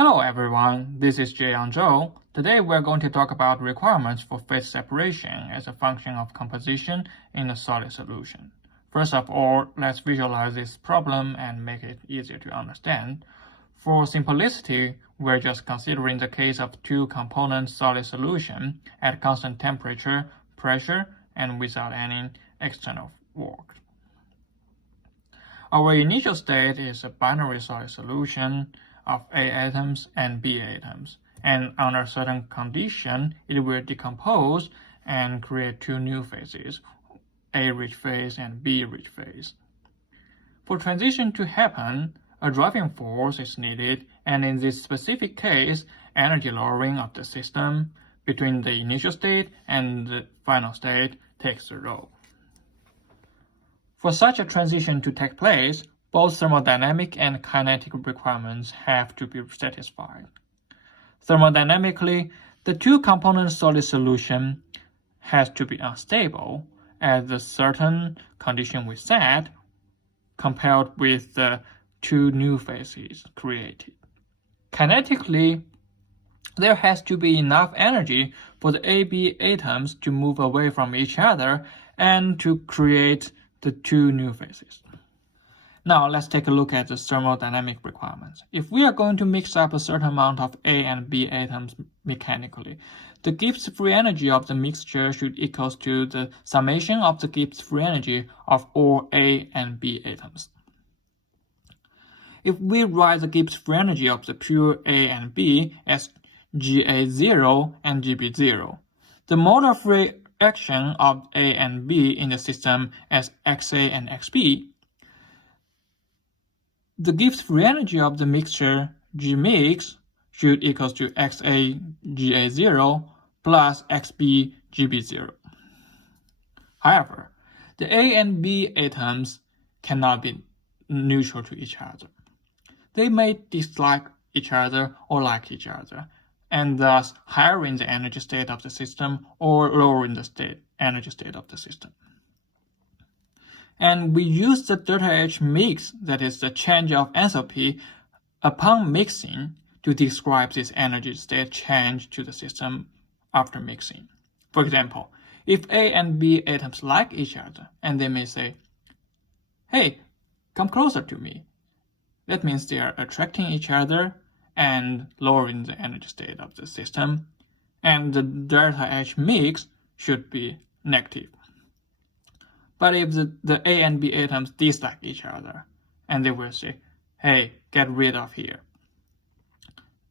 Hello everyone, this is Jay Zhou. Today we're going to talk about requirements for phase separation as a function of composition in a solid solution. First of all, let's visualize this problem and make it easier to understand. For simplicity, we're just considering the case of two-component solid solution at constant temperature, pressure, and without any external work. Our initial state is a binary solid solution of A atoms and B atoms, and under certain condition, it will decompose and create two new phases, A-rich phase and B-rich phase. For transition to happen, a driving force is needed, and in this specific case, energy lowering of the system between the initial state and the final state takes the role. For such a transition to take place, both thermodynamic and kinetic requirements have to be satisfied. Thermodynamically, the two-component solid solution has to be unstable at the certain condition we set, compared with the two new phases created. Kinetically, there has to be enough energy for the AB atoms to move away from each other and to create the two new phases. Now let's take a look at the thermodynamic requirements. If we are going to mix up a certain amount of A and B atoms mechanically, the Gibbs free energy of the mixture should equal to the summation of the Gibbs free energy of all A and B atoms. If we write the Gibbs free energy of the pure A and B as GA0 and GB0, the molar free action of A and B in the system as XA and XB, the Gibbs free energy of the mixture Gmix should equal to XA GA0 plus XB GB0. However, the A and B atoms cannot be neutral to each other. They may dislike each other or like each other, and thus highering the energy state of the system or lowering the energy state of the system. And we use the delta H mix, that is the change of enthalpy upon mixing, to describe this energy state change to the system after mixing. For example, if A and B atoms like each other, and they may say, hey, come closer to me, that means they are attracting each other and lowering the energy state of the system, and the delta H mix should be negative. But if the A and B atoms dislike each other, and they will say, hey, get rid of here,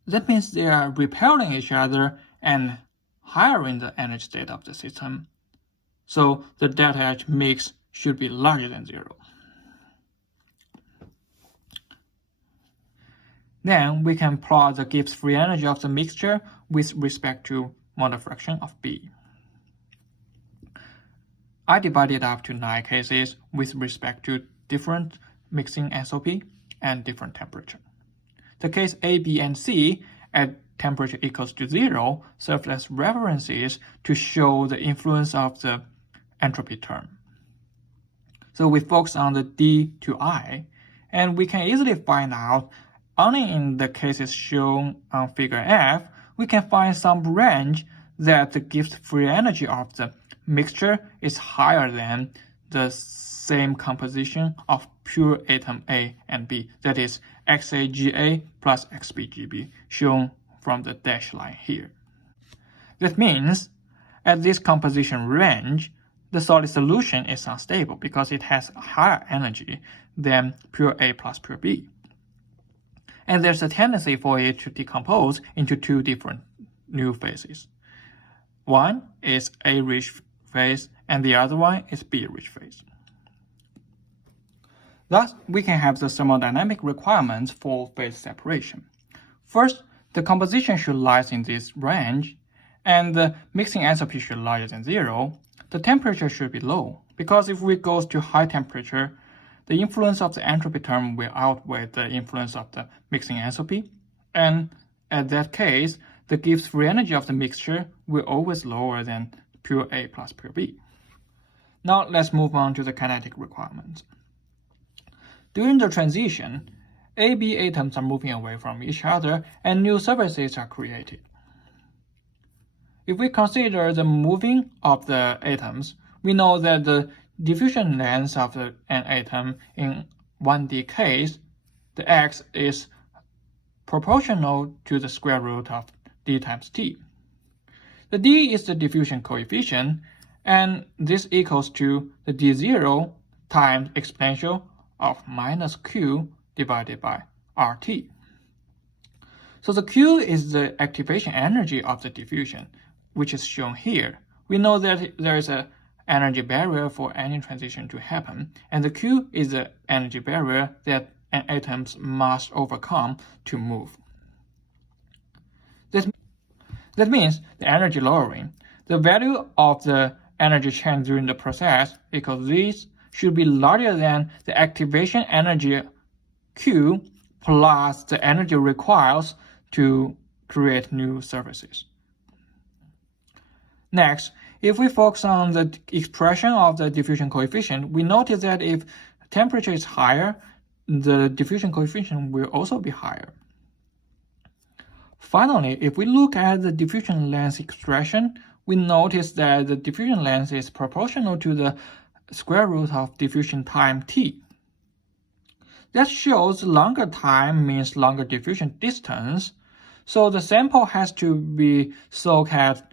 that means they are repelling each other and highering the energy state of the system. So the delta H mix should be larger than 0. Then we can plot the Gibbs free energy of the mixture with respect to molar fraction of B. I divided up to 9 cases with respect to different mixing enthalpy and different temperature. The case A, B, and C at temperature equals to 0 serve as references to show the influence of the entropy term. So we focus on the D to I, and we can easily find out only in the cases shown on figure F, we can find some range that the Gibbs free energy of the mixture is higher than the same composition of pure atom A and B, that is XAGA plus XBGB, shown from the dashed line here. That means, at this composition range, the solid solution is unstable because it has higher energy than pure A plus pure B. And there's a tendency for it to decompose into two different new phases. One is A-rich phase, and the other one is B-rich phase. Thus, we can have the thermodynamic requirements for phase separation. First, the composition should lie in this range, and the mixing enthalpy should be larger than 0. The temperature should be low, because if we go to high temperature, the influence of the entropy term will outweigh the influence of the mixing enthalpy, and at that case, the Gibbs free energy of the mixture will always lower than pure A plus pure B. Now let's move on to the kinetic requirements. During the transition, AB atoms are moving away from each other and new surfaces are created. If we consider the moving of the atoms, we know that the diffusion length of an atom in 1D case, the x is proportional to the square root of d times t. The d is the diffusion coefficient, and this equals to the d0 times exponential of minus q divided by RT. So the Q is the activation energy of the diffusion, which is shown here. We know that there is an energy barrier for any transition to happen, and the Q is the energy barrier that an atom must overcome to move. That means the energy lowering. The value of the energy change during the process equals this should be larger than the activation energy Q plus the energy required to create new surfaces. Next, if we focus on the expression of the diffusion coefficient, we notice that if temperature is higher, the diffusion coefficient will also be higher. Finally, if we look at the diffusion length expression, we notice that the diffusion length is proportional to the square root of diffusion time t. That shows longer time means longer diffusion distance, so the sample has to be soaked at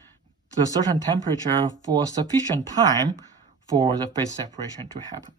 the certain temperature for sufficient time for the phase separation to happen.